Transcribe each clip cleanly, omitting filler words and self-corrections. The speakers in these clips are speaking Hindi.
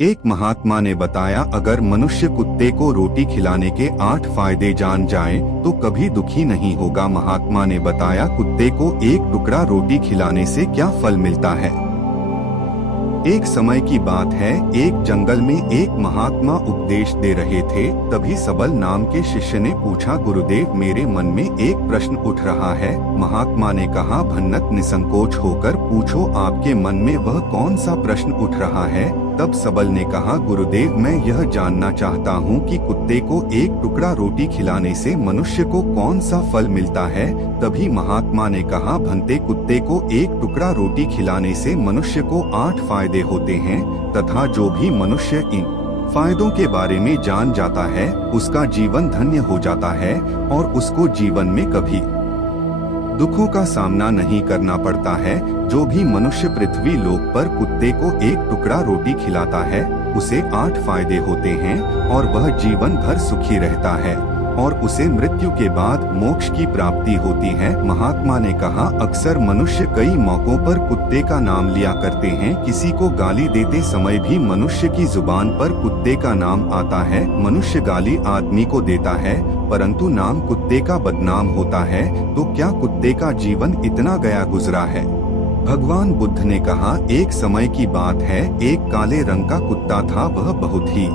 एक महात्मा ने बताया, अगर मनुष्य कुत्ते को रोटी खिलाने के 8 फायदे जान जाए तो कभी दुखी नहीं होगा। महात्मा ने बताया, कुत्ते को एक टुकड़ा रोटी खिलाने से क्या फल मिलता है। एक समय की बात है, एक जंगल में एक महात्मा उपदेश दे रहे थे। तभी सबल नाम के शिष्य ने पूछा, गुरुदेव मेरे मन में एक प्रश्न उठ रहा है। महात्मा ने कहा, भन्नत निसंकोच होकर पूछो, आपके मन में वह कौन सा प्रश्न उठ रहा है। तब सबल ने कहा, गुरुदेव मैं यह जानना चाहता हूँ कि कुत्ते को एक टुकड़ा रोटी खिलाने से मनुष्य को कौन सा फल मिलता है। तभी महात्मा ने कहा, भंते कुत्ते को एक टुकड़ा रोटी खिलाने से मनुष्य को 8 फायदे होते हैं तथा जो भी मनुष्य इन फायदों के बारे में जान जाता है उसका जीवन धन्य हो जाता है और उसको जीवन में कभी दुखों का सामना नहीं करना पड़ता है। जो भी मनुष्य पृथ्वी लोक पर कुत्ते को एक टुकड़ा रोटी खिलाता है उसे 8 फायदे होते हैं और वह जीवन भर सुखी रहता है और उसे मृत्यु के बाद मोक्ष की प्राप्ति होती है। महात्मा ने कहा, अक्सर मनुष्य कई मौकों पर कुत्ते का नाम लिया करते हैं। किसी को गाली देते समय भी मनुष्य की जुबान पर कुत्ते का नाम आता है। मनुष्य गाली आदमी को देता है परंतु नाम कुत्ते का बदनाम होता है। तो क्या कुत्ते का जीवन इतना गया गुजरा है। भगवान बुद्ध ने कहा, एक समय की बात है, एक काले रंग का कुत्ता था। वह बहुत ही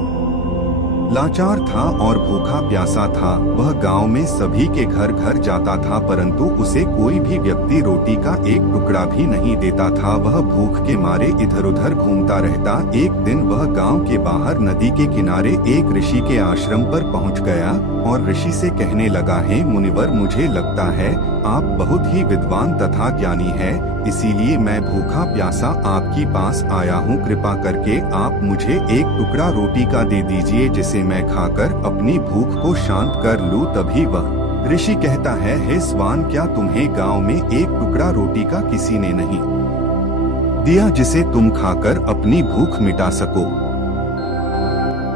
लाचार था और भूखा प्यासा था। वह गांव में सभी के घर घर जाता था परंतु उसे कोई भी व्यक्ति रोटी का एक टुकड़ा भी नहीं देता था। वह भूख के मारे इधर उधर घूमता रहता। एक दिन वह गांव के बाहर नदी के किनारे एक ऋषि के आश्रम पर पहुंच गया और ऋषि से कहने लगा, हे मुनिवर, मुझे लगता है आप बहुत ही विद्वान तथा ज्ञानी है, इसीलिए मैं भूखा प्यासा आपके पास आया हूँ। कृपा करके आप मुझे एक टुकड़ा रोटी का दे दीजिए जिसे मैं खाकर अपनी भूख को शांत कर लूँ। तभी वह ऋषि कहता है, हे स्वान, क्या तुम्हें गांव में एक टुकड़ा रोटी का किसी ने नहीं दिया जिसे तुम खाकर अपनी भूख मिटा सको।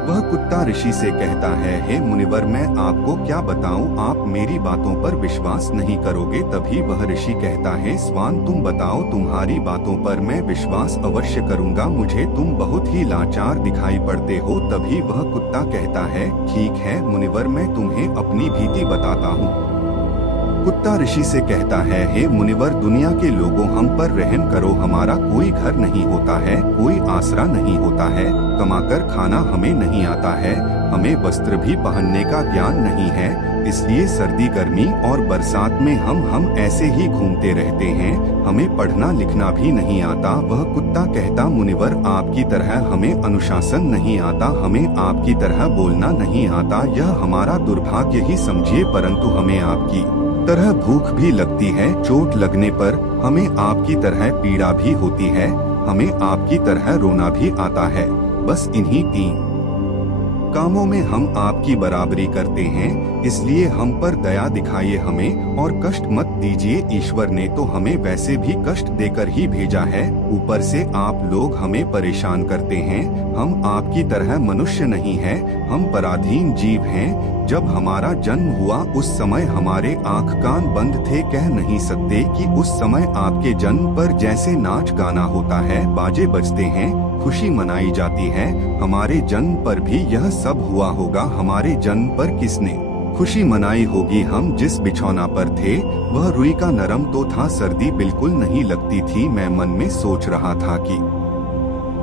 वह कुत्ता ऋषि से कहता है, हे मुनिवर, मैं आपको क्या बताऊं, आप मेरी बातों पर विश्वास नहीं करोगे। तभी वह ऋषि कहता है, स्वान तुम बताओ, तुम्हारी बातों पर मैं विश्वास अवश्य करूंगा। मुझे तुम बहुत ही लाचार दिखाई पड़ते हो। तभी वह कुत्ता कहता है, ठीक है मुनिवर, मैं तुम्हें अपनी भीति बताता हूँ। कुत्ता ऋषि से कहता है, हे मुनिवर, दुनिया के लोगों, हम पर रहम करो। हमारा कोई घर नहीं होता है, कोई आसरा नहीं होता है, कमाकर खाना हमें नहीं आता है, हमें वस्त्र भी पहनने का ज्ञान नहीं है, इसलिए सर्दी गर्मी और बरसात में हम ऐसे ही घूमते रहते हैं, हमें पढ़ना लिखना भी नहीं आता। वह कुत्ता कहता, मुनिवर, आपकी तरह हमें अनुशासन नहीं आता, हमें आपकी तरह बोलना नहीं आता। यह हमारा दुर्भाग्य ही समझिए, परंतु हमें आपकी तरह भूख भी लगती है, चोट लगने पर हमें आपकी तरह पीड़ा भी होती है, हमें आपकी तरह रोना भी आता है। बस इन्हीं 3 कामों में हम आपकी बराबरी करते हैं, इसलिए हम पर दया दिखाइए हमें और कष्ट मत दीजिए। ईश्वर ने तो हमें वैसे भी कष्ट देकर ही भेजा है, ऊपर से आप लोग हमें परेशान करते हैं। हम आपकी तरह मनुष्य नहीं हैं, हम पराधीन जीव हैं। जब हमारा जन्म हुआ उस समय हमारे आँख कान बंद थे, कह नहीं सकते कि उस समय आपके जन्म पर जैसे नाच गाना होता है, बाजे बजते हैं, खुशी मनाई जाती है, हमारे जन्म पर भी यह सब हुआ होगा। हमारे जन्म पर किसने खुशी मनाई होगी। हम जिस बिछौना पर थे वह रुई का नरम तो था, सर्दी बिल्कुल नहीं लगती थी। मैं मन में सोच रहा था कि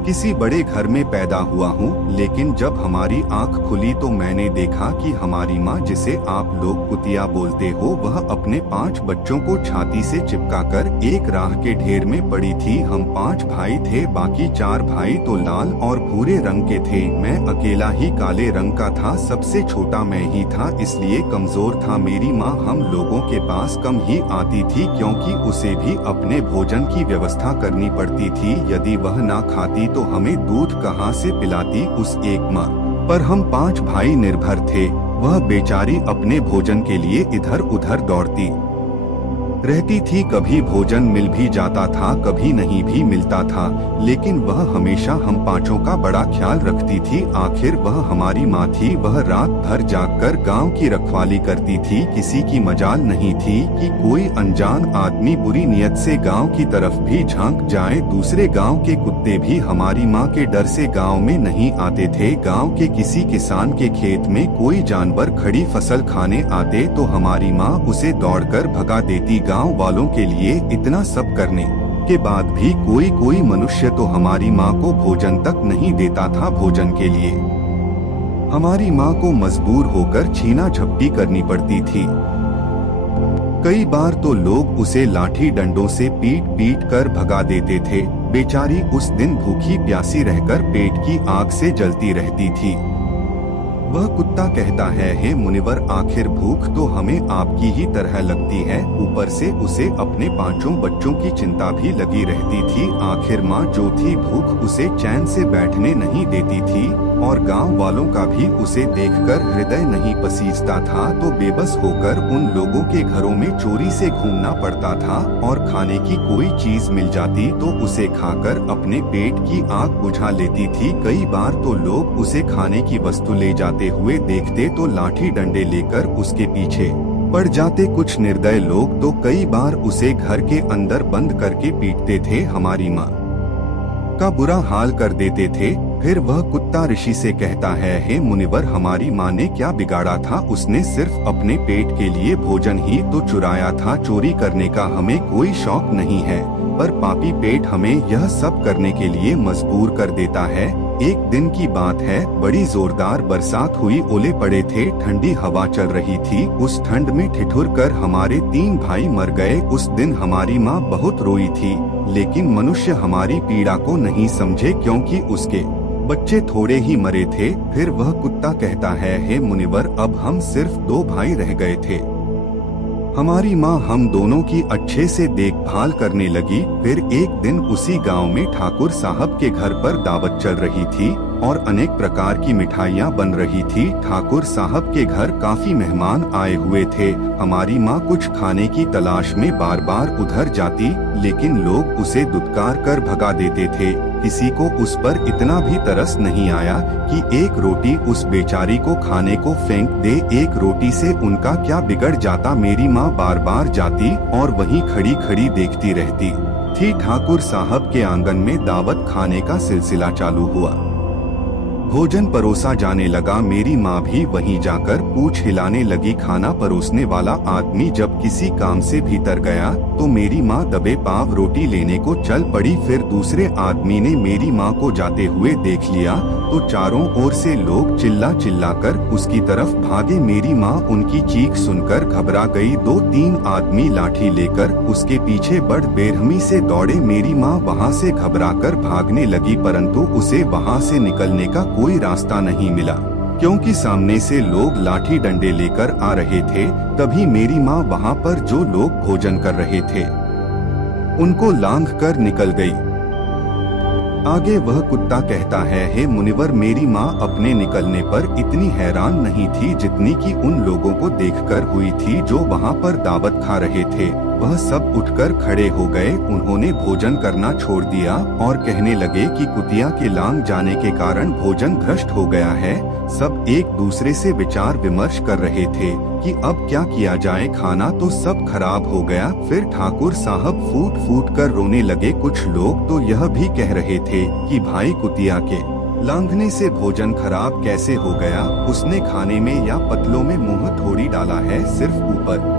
किसी बड़े घर में पैदा हुआ हूँ, लेकिन जब हमारी आंख खुली तो मैंने देखा कि हमारी माँ, जिसे आप लोग कुतिया बोलते हो, वह अपने 5 बच्चों को छाती से चिपकाकर एक राह के ढेर में पड़ी थी। हम 5 भाई थे, बाकी 4 भाई तो लाल और भूरे रंग के थे, मैं अकेला ही काले रंग का था। सबसे छोटा मैं ही था, इसलिए कमजोर था। मेरी माँ हम लोगों के पास कम ही आती थी क्योंकि उसे भी अपने भोजन की व्यवस्था करनी पड़ती थी। यदि वह ना खाती तो हमें दूध कहाँ से पिलाती उस एक माँ पर। हम 5 भाई निर्भर थे, वह बेचारी अपने भोजन के लिए इधर उधर दौड़ती रहती थी। कभी भोजन मिल भी जाता था, कभी नहीं भी मिलता था, लेकिन वह हमेशा हम पांचों का बड़ा ख्याल रखती थी। आखिर वह हमारी माँ थी। वह रात भर जागकर गांव की रखवाली करती थी। किसी की मजाल नहीं थी कि कोई अनजान आदमी बुरी नियत से गांव की तरफ भी झांक जाए। दूसरे गांव के कुत्ते भी हमारी माँ के डर से गांव में नहीं आते थे। गांव के किसी किसान के खेत में कोई जानवर खड़ी फसल खाने आते तो हमारी माँ उसे दौड़कर भगा देती। गांव वालों के लिए इतना सब करने के बाद भी कोई मनुष्य तो हमारी माँ को भोजन तक नहीं देता था। भोजन के लिए हमारी माँ को मजबूर होकर छीना झपटी करनी पड़ती थी। कई बार तो लोग उसे लाठी डंडों से पीट पीट कर भगा देते थे। बेचारी उस दिन भूखी प्यासी रहकर पेट की आग से जलती रहती थी। वह कुत्ता कहता है, हे मुनिवर, आखिर भूख तो हमें आपकी ही तरह लगती है, ऊपर से उसे अपने पांचों बच्चों की चिंता भी लगी रहती थी। आखिर माँ जो थी, भूख उसे चैन से बैठने नहीं देती थी और गांव वालों का भी उसे देखकर हृदय नहीं पसीजता था। तो बेबस होकर उन लोगों के घरों में चोरी से घूमना पड़ता था और खाने की कोई चीज मिल जाती तो उसे खाकर अपने पेट की आग बुझा लेती थी। कई बार तो लोग उसे खाने की वस्तु ले जाते हुए देखते तो लाठी डंडे लेकर उसके पीछे पड़ जाते। कुछ निर्दय लोग तो कई बार उसे घर के अंदर बंद करके पीटते थे। हमारी माँ का बुरा हाल कर देते थे। फिर वह कुत्ता ऋषि से कहता है, हे मुनिवर, हमारी माँ ने क्या बिगाड़ा था? उसने सिर्फ अपने पेट के लिए भोजन ही तो चुराया था। चोरी करने का हमें कोई शौक नहीं है, पर पापी पेट हमें यह सब करने के लिए मजबूर कर देता है। एक दिन की बात है, बड़ी जोरदार बरसात हुई, ओले पड़े थे, ठंडी हवा चल रही थी। उस ठंड में ठिठुर कर हमारे 3 भाई मर गए। उस दिन हमारी माँ बहुत रोई थी, लेकिन मनुष्य हमारी पीड़ा को नहीं समझे क्योंकि उसके बच्चे थोड़े ही मरे थे। फिर वह कुत्ता कहता है, हे मुनिवर, अब हम सिर्फ 2 भाई रह गए थे। हमारी माँ हम दोनों की अच्छे से देखभाल करने लगी। फिर एक दिन उसी गांव में ठाकुर साहब के घर पर दावत चल रही थी और अनेक प्रकार की मिठाइयाँ बन रही थी। ठाकुर साहब के घर काफी मेहमान आए हुए थे। हमारी माँ कुछ खाने की तलाश में बार बार उधर जाती, लेकिन लोग उसे दुत्कार कर भगा देते थे। किसी को उस पर इतना भी तरस नहीं आया कि एक रोटी उस बेचारी को खाने को फेंक दे। एक रोटी से उनका क्या बिगड़ जाता? मेरी माँ बार बार जाती और वहीं खड़ी खड़ी देखती रहती थी। ठाकुर साहब के आंगन में दावत खाने का सिलसिला चालू हुआ। भोजन परोसा जाने लगा। मेरी माँ भी वहीं जाकर पूंछ हिलाने लगी। खाना परोसने वाला आदमी जब किसी काम से भीतर गया तो मेरी माँ दबे पांव रोटी लेने को चल पड़ी। फिर दूसरे आदमी ने मेरी माँ को जाते हुए देख लिया तो चारों ओर से लोग चिल्ला चिल्ला कर उसकी तरफ भागे। मेरी माँ उनकी चीख सुनकर घबरा गई। 2-3 आदमी लाठी लेकर उसके पीछे बड़ बेरहमी से दौड़े। मेरी माँ वहाँ से घबराकर भागने लगी, परंतु उसे वहाँ से निकलने का कोई रास्ता नहीं मिला क्योंकि सामने से लोग लाठी डंडे लेकर आ रहे थे। तभी मेरी माँ वहाँ पर जो लोग भोजन कर रहे थे उनको लांघ कर निकल गई। आगे वह कुत्ता कहता है, हे मुनिवर, मेरी माँ अपने निकलने पर इतनी हैरान नहीं थी जितनी कि उन लोगों को देखकर हुई थी जो वहाँ पर दावत खा रहे थे। वह सब उठकर खड़े हो गए। उन्होंने भोजन करना छोड़ दिया और कहने लगे कि कुतिया के लांघ जाने के कारण भोजन भ्रष्ट हो गया है। सब एक दूसरे से विचार विमर्श कर रहे थे कि अब क्या किया जाए, खाना तो सब खराब हो गया। फिर ठाकुर साहब फूट फूट कर रोने लगे। कुछ लोग तो यह भी कह रहे थे कि भाई कुतिया के लांघने से भोजन खराब कैसे हो गया? उसने खाने में या पतलों में मुंह थोड़ी डाला है, सिर्फ ऊपर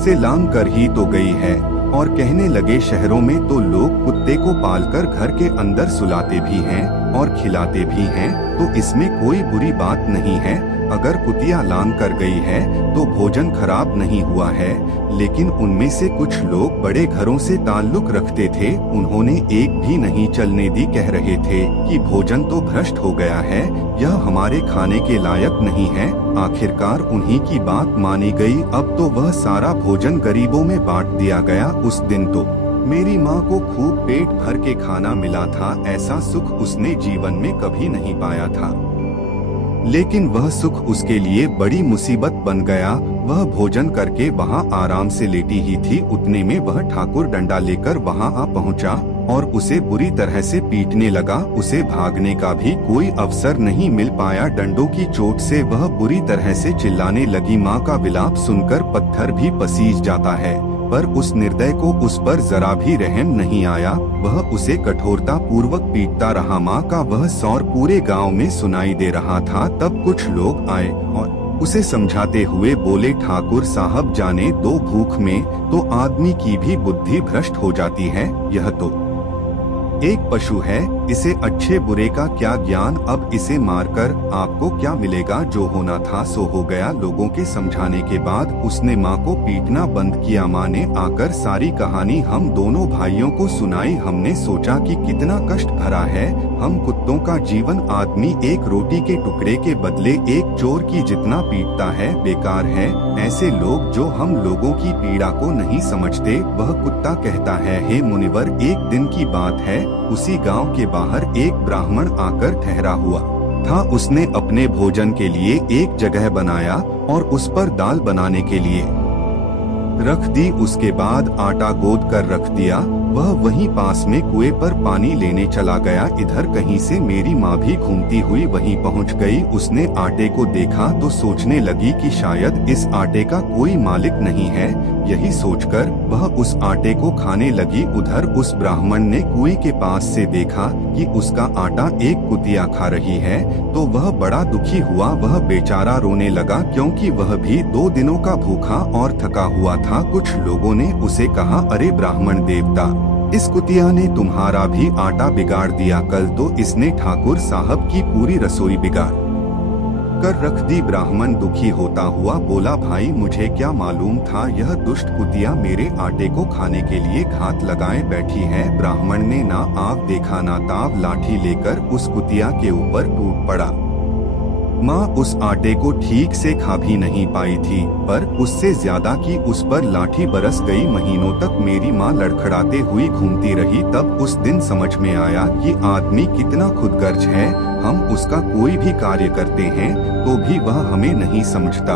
से लांघ कर ही तो गई है। और कहने लगे, शहरों में तो लोग कुत्ते को पालकर घर के अंदर सुलाते भी हैं और खिलाते भी हैं, तो इसमें कोई बुरी बात नहीं है। अगर कुतिया लांघ कर गई है तो भोजन खराब नहीं हुआ है। लेकिन उनमें से कुछ लोग बड़े घरों से ताल्लुक रखते थे, उन्होंने एक भी नहीं चलने दी। कह रहे थे कि भोजन तो भ्रष्ट हो गया है, यह हमारे खाने के लायक नहीं है। आखिरकार उन्हीं की बात मानी गई। अब तो वह सारा भोजन गरीबों में बांट दिया गया। उस दिन तो मेरी माँ को खूब पेट भर के खाना मिला था। ऐसा सुख उसने जीवन में कभी नहीं पाया था। लेकिन वह सुख उसके लिए बड़ी मुसीबत बन गया। वह भोजन करके वहां आराम से लेटी ही थी, उतने में वह ठाकुर डंडा लेकर वहां आ पहुंचा और उसे बुरी तरह से पीटने लगा। उसे भागने का भी कोई अवसर नहीं मिल पाया। डंडों की चोट से वह बुरी तरह से चिल्लाने लगी। माँ का विलाप सुनकर पत्थर भी पसीज जाता है, पर उस निर्दय को उस पर जरा भी रहम नहीं आया। वह उसे कठोरता पूर्वक पीटता रहा। माँ का वह सौर पूरे गांव में सुनाई दे रहा था। तब कुछ लोग आए और उसे समझाते हुए बोले, ठाकुर साहब जाने दो, भूख में तो आदमी की भी बुद्धि भ्रष्ट हो जाती है। यह तो एक पशु है, इसे अच्छे बुरे का क्या ज्ञान। अब इसे मारकर आपको क्या मिलेगा। जो होना था सो हो गया। लोगों के समझाने के बाद उसने माँ को पीटना बंद किया। माँ ने आकर सारी कहानी हम दोनों भाइयों को सुनाई। हमने सोचा कि कितना कष्ट भरा है। हम कुत्तों का जीवन आदमी एक रोटी के टुकड़े के बदले एक चोर की जितना पीटता है, बेकार है। ऐसे लोग जो हम लोगों की पीड़ा को नहीं समझते। वह कुत्ता कहता है, हे मुनिवर, एक दिन की बात है, उसी गांव के बाहर एक ब्राह्मण आकर ठहरा हुआ था। उसने अपने भोजन के लिए एक जगह बनाया और उस पर दाल बनाने के लिए रख दी। उसके बाद आटा गोद कर रख दिया। वह वहीं पास में कुएं पर पानी लेने चला गया। इधर कहीं से मेरी माँ भी घूमती हुई वहीं पहुँच गई। उसने आटे को देखा तो सोचने लगी कि शायद इस आटे का कोई मालिक नहीं है। यही सोचकर वह उस आटे को खाने लगी। उधर उस ब्राह्मण ने कुएं के पास से देखा कि उसका आटा एक कुतिया खा रही है, तो वह बड़ा दुखी हुआ। वह बेचारा रोने लगा, क्योंकि वह भी 2 दिनों का भूखा और थका हुआ था। कुछ लोगों ने उसे कहा, अरे ब्राह्मण देवता, इस कुतिया ने तुम्हारा भी आटा बिगाड़ दिया। कल तो इसने ठाकुर साहब की पूरी रसोई बिगाड़ कर रख दी। ब्राह्मण दुखी होता हुआ बोला, भाई मुझे क्या मालूम था यह दुष्ट कुतिया मेरे आटे को खाने के लिए घात लगाए बैठी है। ब्राह्मण ने ना आँख देखा ना ताव, लाठी लेकर उस कुतिया के ऊपर टूट पड़ा। माँ उस आटे को ठीक से खा भी नहीं पाई थी, पर उससे ज्यादा कि उस पर लाठी बरस गई। महीनों तक मेरी माँ लड़खड़ाते हुई घूमती रही। तब उस दिन समझ में आया कि आदमी कितना खुदगर्ज है। हम उसका कोई भी कार्य करते हैं तो भी वह हमें नहीं समझता।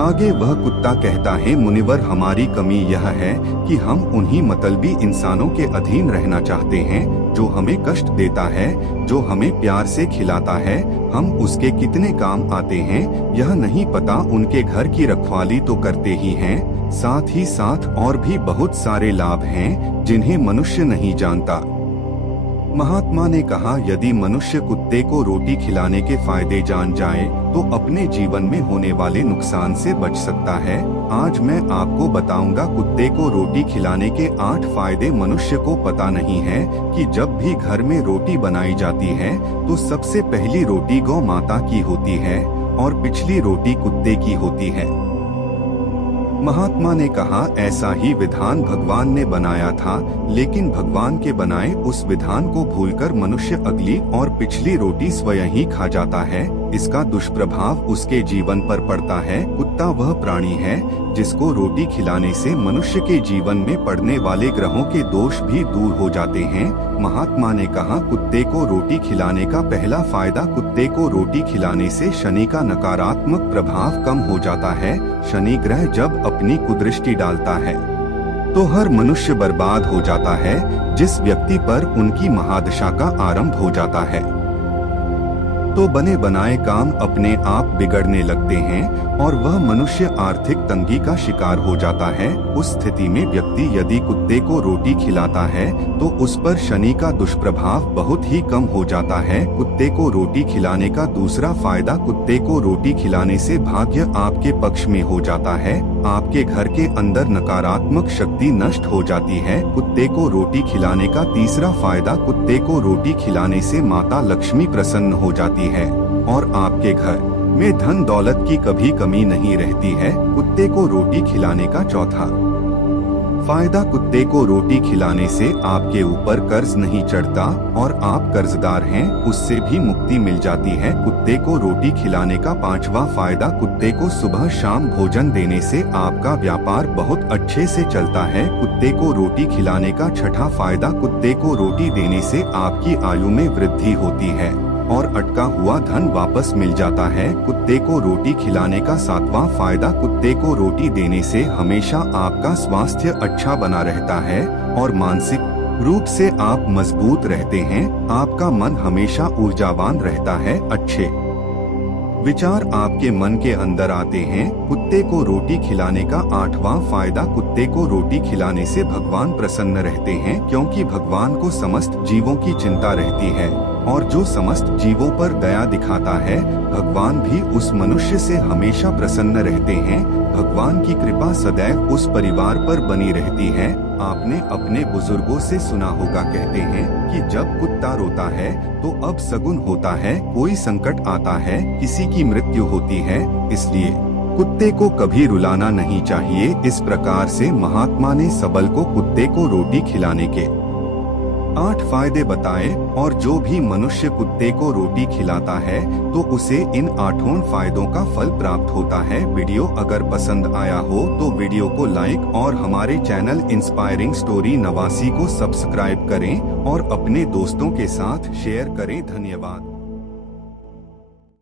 आगे वह कुत्ता कहता है, मुनिवर, हमारी कमी यह है कि हम उन्हीं मतलबी इंसानों के अधीन रहना चाहते हैं जो हमें कष्ट देता है, जो हमें प्यार से खिलाता है। हम उसके कितने काम आते हैं यह नहीं पता। उनके घर की रखवाली तो करते ही हैं, साथ ही साथ और भी बहुत सारे लाभ हैं जिन्हें मनुष्य नहीं जानता। महात्मा ने कहा, यदि मनुष्य कुत्ते को रोटी खिलाने के फायदे जान जाए तो अपने जीवन में होने वाले नुकसान से बच सकता है। आज मैं आपको बताऊंगा कुत्ते को रोटी खिलाने के 8 फायदे। मनुष्य को पता नहीं है कि जब भी घर में रोटी बनाई जाती है तो सबसे पहली रोटी गौ माता की होती है और पिछली रोटी कुत्ते की होती है। महात्मा ने कहा, ऐसा ही विधान भगवान ने बनाया था, लेकिन भगवान के बनाए उस विधान को भूलकर मनुष्य अगली और पिछली रोटी स्वयं ही खा जाता है। इसका दुष्प्रभाव उसके जीवन पर पड़ता है। कुत्ता वह प्राणी है जिसको रोटी खिलाने से मनुष्य के जीवन में पड़ने वाले ग्रहों के दोष भी दूर हो जाते हैं। महात्मा ने कहा, कुत्ते को रोटी खिलाने का पहला फायदा, कुत्ते को रोटी खिलाने से शनि का नकारात्मक प्रभाव कम हो जाता है। शनि ग्रह जब अपनी कुदृष्टि डालता है तो हर मनुष्य बर्बाद हो जाता है। जिस व्यक्ति पर उनकी महादशा का आरंभ हो जाता है तो बने बनाए काम अपने आप बिगड़ने लगते हैं और वह मनुष्य आर्थिक तंगी का शिकार हो जाता है। उस स्थिति में व्यक्ति यदि कुत्ते को रोटी खिलाता है तो उस पर शनि का दुष्प्रभाव बहुत ही कम हो जाता है। कुत्ते को रोटी खिलाने का दूसरा फायदा, कुत्ते को रोटी खिलाने से भाग्य आपके पक्ष में हो जाता है। आपके घर के अंदर नकारात्मक शक्ति नष्ट हो जाती है। कुत्ते को रोटी खिलाने का तीसरा फायदा, कुत्ते को रोटी खिलाने से माता लक्ष्मी प्रसन्न हो जाती है और आपके घर में धन दौलत की कभी कमी नहीं रहती है। कुत्ते को रोटी खिलाने का चौथा फायदा, कुत्ते को रोटी खिलाने से आपके ऊपर कर्ज नहीं चढ़ता और आप कर्जदार हैं उससे भी मुक्ति मिल जाती है। कुत्ते को रोटी खिलाने का पांचवा फायदा, कुत्ते को सुबह शाम भोजन देने से आपका व्यापार बहुत अच्छे से चलता है। कुत्ते को रोटी खिलाने का छठा फायदा, कुत्ते को रोटी देने से आपकी आयु में वृद्धि होती है और अटका हुआ धन वापस मिल जाता है। कुत्ते को रोटी खिलाने का 7वां फायदा, कुत्ते को रोटी देने से हमेशा आपका स्वास्थ्य अच्छा बना रहता है और मानसिक रूप से आप मजबूत रहते हैं। आपका मन हमेशा ऊर्जावान रहता है। अच्छे विचार आपके मन के अंदर आते हैं। कुत्ते को रोटी खिलाने का 8वां फायदा, कुत्ते को रोटी खिलाने से भगवान प्रसन्न रहते हैं, क्योंकि भगवान को समस्त जीवों की चिंता रहती है और जो समस्त जीवों पर दया दिखाता है, भगवान भी उस मनुष्य से हमेशा प्रसन्न रहते हैं। भगवान की कृपा सदैव उस परिवार पर बनी रहती है। आपने अपने बुजुर्गों से सुना होगा, कहते हैं कि जब कुत्ता रोता है तो अब सगुन होता है, कोई संकट आता है, किसी की मृत्यु होती है। इसलिए कुत्ते को कभी रुलाना नहीं चाहिए। इस प्रकार से महात्मा ने सबल को कुत्ते को रोटी खिलाने के 8 फायदे बताए और जो भी मनुष्य कुत्ते को रोटी खिलाता है तो उसे इन 8 फायदों का फल प्राप्त होता है। वीडियो अगर पसंद आया हो तो वीडियो को लाइक और हमारे चैनल इंस्पायरिंग स्टोरी 89 को सब्सक्राइब करें और अपने दोस्तों के साथ शेयर करें। धन्यवाद।